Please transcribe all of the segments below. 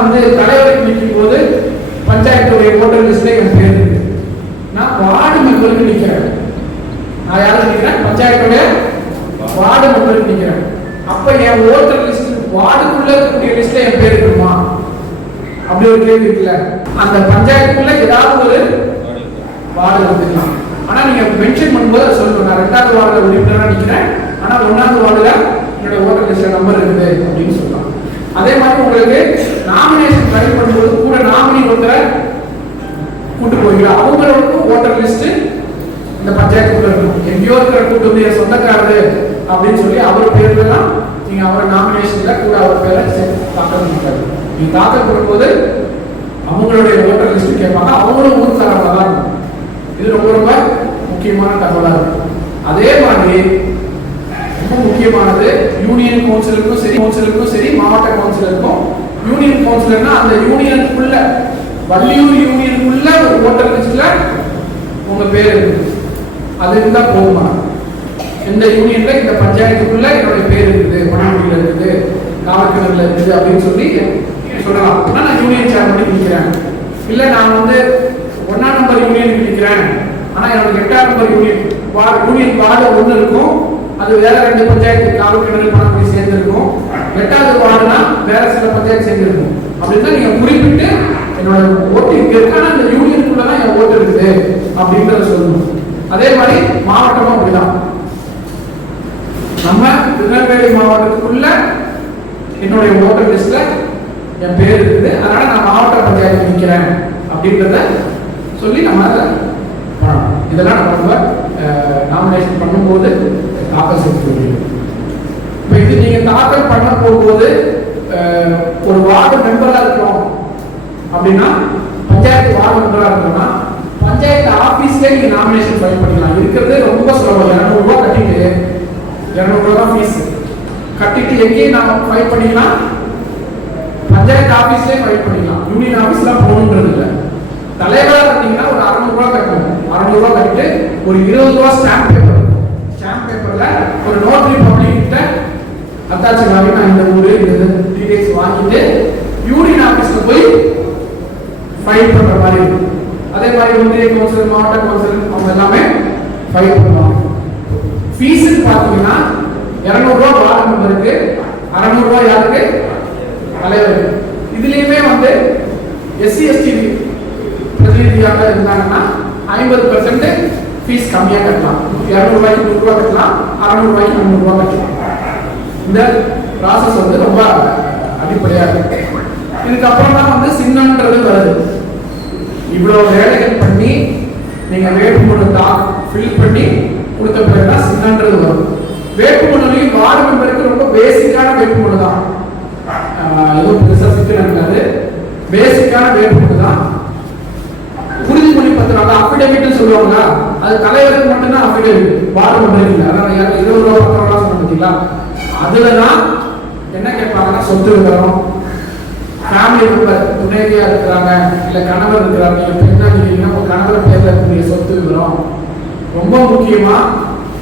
வந்து தலைவருக்கு நிற்கும் போது பஞ்சாயத்துடைய ஓட்டர் லிஸ்ட்ல என் பேர் இருக்கு. நான் வார்டு மெம்பருக்கு நிற்கிறேன். நான் யாருக்கு நிற்கிறேன்? பஞ்சாயத்துடைய வார்டு மெம்பருக்கு நிற்கிறேன். அப்ப என் ஓட்டர் லிஸ்ட் வார்டுக்குள்ள இருக்கக்கூடிய லிஸ்ட்ல என் பேர் இருக்குமா? அப்படி ஒரு கேள்வி இருக்குல்ல. அந்த பஞ்சாயத்துக்குள்ள ஏதாவது ஒரு வார்டு வந்துக்கலாம். ஆனா நீங்க மென்ஷன் பண்ணும்போது சொல்லணும், நான் 2வது வார்டுல உறுப்பினரா நிற்கிறேன், ஆனா 1வது வார்டுல என்னோட ஓட்டர் லிஸ்ட்ல நம்பர் இருக்குது அப்படின்னு சொல்லலாம். அதே மாதிரி உங்களுக்கு நாமினேஷன் ஃபைல் பண்ணும்போது கூட நாமினி ஒருத்தரை கூட்டு போவீங்களா, அவங்களுக்கும் ஓட்டர் லிஸ்ட் இந்த பஞ்சாயத்துக்குள்ள இருக்கும். எங்கேயோ இருக்கிற கூட்டு வந்து என் சொந்தக்காரரு அப்படின்னு சொல்லி அவர் பேர்ல தான் நீங்க அவர் நாமினேஷன்ல கூட அவர் பேரை தாக்கல் பண்ணுறாரு. நீங்க தாக்கல் பண்ணும்போது அவங்களுடைய ஓட்டர் லிஸ்ட் கேட்பாங்க, அவங்களும் ஊர்க்காரங்க தான் இருக்கும். இது ரொம்ப ரொம்ப முக்கியமான தகவலாக இருக்கும். அதே மாதிரி ரொம்ப முக்கியமானது யூனியன் கவுன்சிலுக்கும் சரி மாவட்ட கவுன்சிலருக்கும். யூனியன் கவுன்சிலர்னா அந்த யூனியனுக்குள்ள வள்ளியூர் யூனியனுக்குள்ள ஒரு ஓட்டர் லிஸ்ட்ல உங்க பேர் இருக்குது, அது இருந்தா போதுமா? இந்த யூனியன்ல இந்த பஞ்சாயத்துக்குள்ள என்னுடைய பேர் இருக்குது, மணக்குடியில இருக்குது, காவல்கிணறுல இருக்குது அப்படின்னு சொல்லி சொல்லலாம். நான் யூனியன் சேர்மன் நிற்கிறேன், இல்ல நான் வந்து 1ஆம் நம்பர் யூனியனுக்கு நிற்கிறேன், ஆனா எனக்கு 8ஆம் நம்பர் யூனியன் வார்டு 1 இருக்கும், அது வேற 2 பஞ்சாயத்து காவல்கிணறு மணக்குடி சேர்ந்து இருக்கும், 8வது வார்டுனா வேற சில பஞ்சாயத்து சேர்ந்து இருக்கும். அப்படின்னா நீங்க குறிப்பிட்டு என்னோட ஓட்டு இங்க இருக்கான அந்த யூனியனுக்குள்ளதான் என் ஓட்டு இருக்குது அப்படின்றத சொல்லணும். அதே மாதிரி மாவட்டமும் அப்படிதான். நம்ம திருநெல்வேலி மாவட்டத்துக்குள்ள என்னுடைய ஓட்டர் லிஸ்ட்ல என் பேர் இருக்குது, அதனால நான் மாவட்ட பஞ்சாயத்து நிற்கிறேன் அப்படின்றத சொல்லி நம்ம பண்ணணும். இதெல்லாம் நம்ம நாமினேஷன் பண்ணும்போது தாக்கல் செய்ய முடியும். இப்போ இது நீங்க தாக்கல் பண்ண போகும்போது ஒரு வார்டு மெம்பரா இருக்கிறோம் அப்படின்னா, பஞ்சாயத்து வார்டு மெம்பரா இருக்கணும்னா பஞ்சாயத்து ஆபீஸ்ல நீங்க நாமினேஷன் ஃபைல் பண்ணிக்கலாம். இருக்கிறது ரொம்ப சுலபம். 200 ரூபாய் கட்டிட்டு 200 ரூபாய் தான் ஃபீஸ் கட்டிட்டு எங்கேயும் நாம ஃபைல் பண்ணிக்கலாம், பஞ்சாயத்து ஆபீஸ்லயே ஃபைல் பண்ணிக்கலாம். யூனியன் ஆபீஸ்ல போகணுன்றது இல்லை. தலைவராக இருந்தீங்கன்னா ஒரு 600 ரூபாய் கட்டணும். 600 ரூபாய் கட்டிட்டு ஒரு 20 ரூபாய் ஸ்டாம்ப் பேப்பர் இருக்கும். ஸ்டாம்ப் பேப்பர்ல ஒரு நோட்டரி பப்ளிக் கிட்ட அத்தாட்சி வாங்கி நான் இந்த ஊரு இந்த டீடைல்ஸ் வாங்கிட்டு யூனியன் ஆபீஸ்ல போய் ஃபைல் பண்ற மாதிரி இருக்கும். அதே மாதிரி ஒன்றிய கவுன்சிலர் மாவட்ட கவுன்சிலர் அவங்க எல்லாமே ஃபைல் பண்ணுவாங்க. ஃபீஸ் பாத்தீங்கன்னா 200 ரூபாய் வார்டு மெம்பருக்கு, 600 ரூபாய் யாருக்கு? தலைவருக்கு. இதுலயுமே வந்து எஸ்சி எஸ்டி பிரதிநிதியாக இருந்தாங்கன்னா 50% ஃபீஸ் கம்மியா கட்டலாம். 200 ரூபாய்க்கு 100 ரூபாய் கட்டலாம், 600 ரூபாய்க்கு 300 ரூபாய் கட்டலாம். இந்த ப்ராசஸ் வந்து ரொம்ப அடிப்படையா இருக்கு. இதுக்கப்புறம் தான் வந்து சின்னன்றது வருது. இவ்வளவு வேலைகள் பண்ணி நீங்க வேட்புமனு ஃபில் பண்ணி கொடுத்த பிறகுதான் சின்னன்றது வரும். வேட்புமனுலையும் வார்டு மெம்பருக்கு ரொம்ப பேசிக்கான வேட்புமனு தான், எதுவும் பெருசா சிக்கல் இருக்காது. பேசிக்கான வேட்புமனு தான். உறுதிமொழி பத்திரம் அபிடேவிட் சொல்லுவாங்க, அது தலைவருக்கு மட்டும்தான் அபிடேவிட், வார்டு மெம்பருக்கு இல்லை. அதான் 20 ரூபாய் பத்திரம் சொன்ன பார்த்தீங்களா, அதுலதான் என்ன கேட்பாங்கன்னா சொத்து விவரம், ஃபேமிலி மெம்பர் துணைவியா இருக்கிறாங்க இல்ல கணவர் இருக்கிறாங்க, பெண்ணா இருக்கீங்கன்னா உங்க கணவர் பேர்ல இருக்கக்கூடிய சொத்து விவரம். ரொம்ப முக்கியமா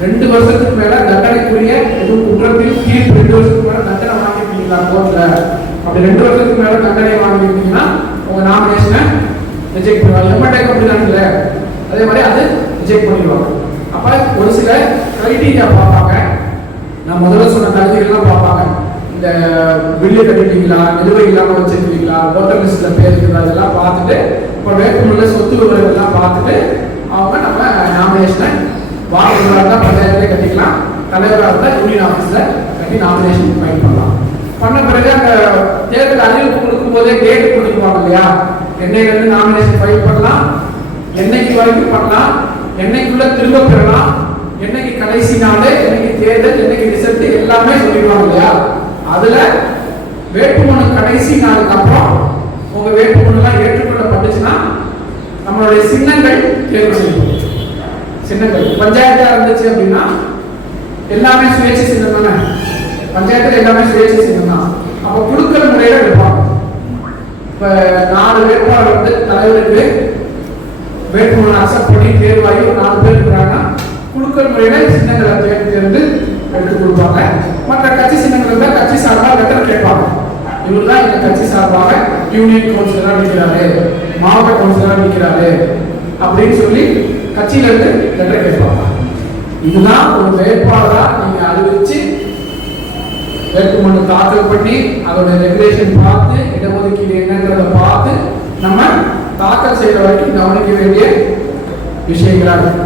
2 வருஷத்துக்கு மேல தண்டனைக்குரிய எதுவும் குற்றத்தில் தீர்ப்பு 2 வருஷத்துக்கு மேல தண்டனை வாங்கிருக்கீங்களா கோர்ட்ல, அப்படி 2 வருஷத்துக்கு மேல தண்டனை வாங்கிருக்கீங்கன்னா உங்க நாமினேஷனை ரிஜெக்ட் பண்ணுவாங்க. எம்எல்ஏ அப்படிதான் இல்ல, அதே மாதிரி அது ரிஜெக்ட் பண்ணிடுவாங்க. அப்ப ஒரு சில கிரைட்டீரியா பார்ப்பாங்க. நான் முதல்ல சொன்ன தகுதிகள்லாம் பார்ப்பாங்க. இந்த பில்லு கட்டிட்டீங்களா, நிலுவை இல்லாம வச்சிருக்கீங்களா, ஓட்டர் லிஸ்ட்ல பேர் இருக்குதா, இதெல்லாம் பார்த்துட்டு இப்போ வேட்புமனுல சொத்து விவரங்கள்லாம் பார்த்துட்டு அவங்க நம்ம நாமினேஷனை வார்டு தான் பஞ்சாயத்துல கட்டிக்கலாம், தலைவராக இருந்தால் யூனியன் ஆஃபீஸ்ல கட்டி நாமினேஷன் ஃபைல் பண்ணலாம். பண்ண பிறகு அந்த தேர்தல் அறிவிப்பு கொடுக்கும் போதே டேட் கொடுத்துருவாங்க இல்லையா, என்னைக்கு நாமினேஷன் ஃபைல் பண்ணலாம், என்னைக்கு வரைக்கும் பண்ணலாம், என்னைக்குள்ள திரும்ப பெறலாம், என்னைக்கு கடைசி நாள், என்னைக்கு தேர்தல், என்னைக்கு ரிசல்ட் எல்லாமே சொல்லிடுவாங்க இல்லையா. அதுல வேட்புமனு கடைசி நாளுக்கு அப்புறம் உங்க வேட்புமனு எல்லாம் ஏற்றுக்கொள்ளப்பட்டுச்சுன்னா நம்மளுடைய சின்னங்கள் தேர்வு செய்யணும். சின்னங்கள் பஞ்சாயத்தா இருந்துச்சு அப்படின்னா எல்லாமே சுயேட்சை சின்னம் தானே, பஞ்சாயத்துல எல்லாமே சுயேட்சை சின்னம் தான். அப்ப குழுக்கள் முறையில எடுப்பாங்க. இப்ப 4 வேட்பாளர் வந்து தலைவருக்கு வேட்புமனு அக்செப்ட் பண்ணி தேர்வாகி 4 பேர் இருக்கிறாங்கன்னா குழுக்கள் முறையில சின்னங்களை தேர்ந்து எடுத்து கொடுப்பாங்க. மற்ற கட்சி சின்னங்கள் இருந்தால் கட்சி சார்பாக லெட்டர் கேட்பாங்க, இவர் தான் இந்த கட்சி சார்பாக யூனியன் கவுன்சிலரா நிற்கிறாரு, மாவட்ட கவுன்சிலரா நிற்கிறாரு அப்படின்னு சொல்லி கட்சியில இருந்து லெட்டர் கேட்பாங்க. இதுதான் ஒரு வேட்பாளரா நீங்க அறிவிச்சு வேட்புமனு தாக்கல் பண்ணி அதோட ரெகுலேஷன் பார்த்து இடஒதுக்கீடு என்னங்கிறத பார்த்து நம்ம தாக்கல் செய்யற வரைக்கும் கவனிக்க வேண்டிய விஷயங்களா இருக்கு.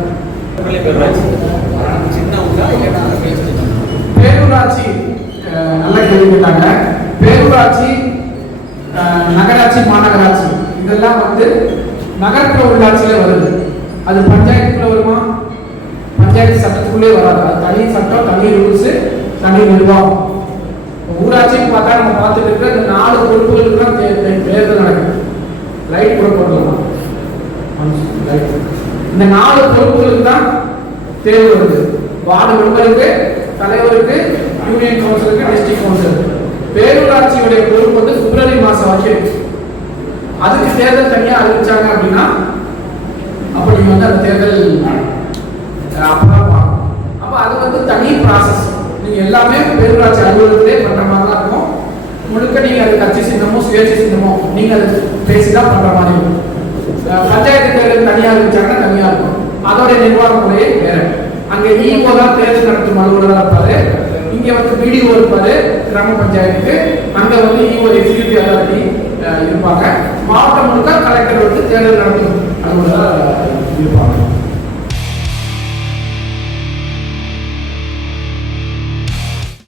பேரூராட்சி நல்ல கேள்வி கேட்டாங்க. பேரூராட்சி, நகராட்சி, மாநகராட்சி இதெல்லாம் வந்து நகர்ப்புற உள்ளாட்சியில வருது. அது பஞ்சாயத்துக்குள்ள வருமா? பஞ்சாயத்து சட்டத்துக்குள்ளே வராது. அது தனி சட்டம், தனி ரூல்ஸ், தனி நிர்வாகம். ஊராட்சின்னு பார்த்தா நம்ம பார்த்துட்டு இருக்கிற இந்த 4 பொறுப்புகளுக்கு தான் தேர்தல் நடக்குது. லைட் கூட போடலாம். இந்த 4 பொறுப்புகளுக்கு தான் தேர்தல் வருது. வார்டு மெம்பருக்கு, தலைவருக்கு, யூனியன் கவுன்சிலருக்கு, டிஸ்ட்ரிக்ட் கவுன்சிலருக்கு. பேரூராட்சியுடைய பொறுப்பு வந்து பிப்ரவரி மாசம் வரைக்கும். அதுக்கு தேர்தல் தனியா அறிவிச்சாங்க அப்படின்னா அப்ப நீங்க வந்து அந்த தேர்தல் அப்பதான் பார்க்கணும். அப்ப அது வந்து தனி ப்ராசஸ். நீங்க எல்லாமே பேரூராட்சி அலுவலகத்திலே பண்ற மாதிரி தான் இருக்கும். முழுக்க நீங்க அது கட்சி சின்னமோ சுயேட்சை சின்னமோ நீங்க அது பேசிதான் பண்ற மாதிரி இருக்கும். பஞ்சாயத்து தேர்தல் தனியா அறிவிச்சாங்கன்னா தனியா இருக்கும். அதோட நிர்வாக முறையே வேற. அங்க ஈஓ தான் தேர்தல் நடத்தும் அலுவலராக இருப்பாரு. இங்க வந்து பிடிஓ இருப்பாரு கிராம பஞ்சாயத்துக்கு. அங்க வந்து ஈஓ எக்ஸிக்யூட்டிவ் அதாரிட்டி இருப்பாங்க. மாவட்டம் முழுக்க கலெக்டர் வந்து தேர்தல் நடத்தும்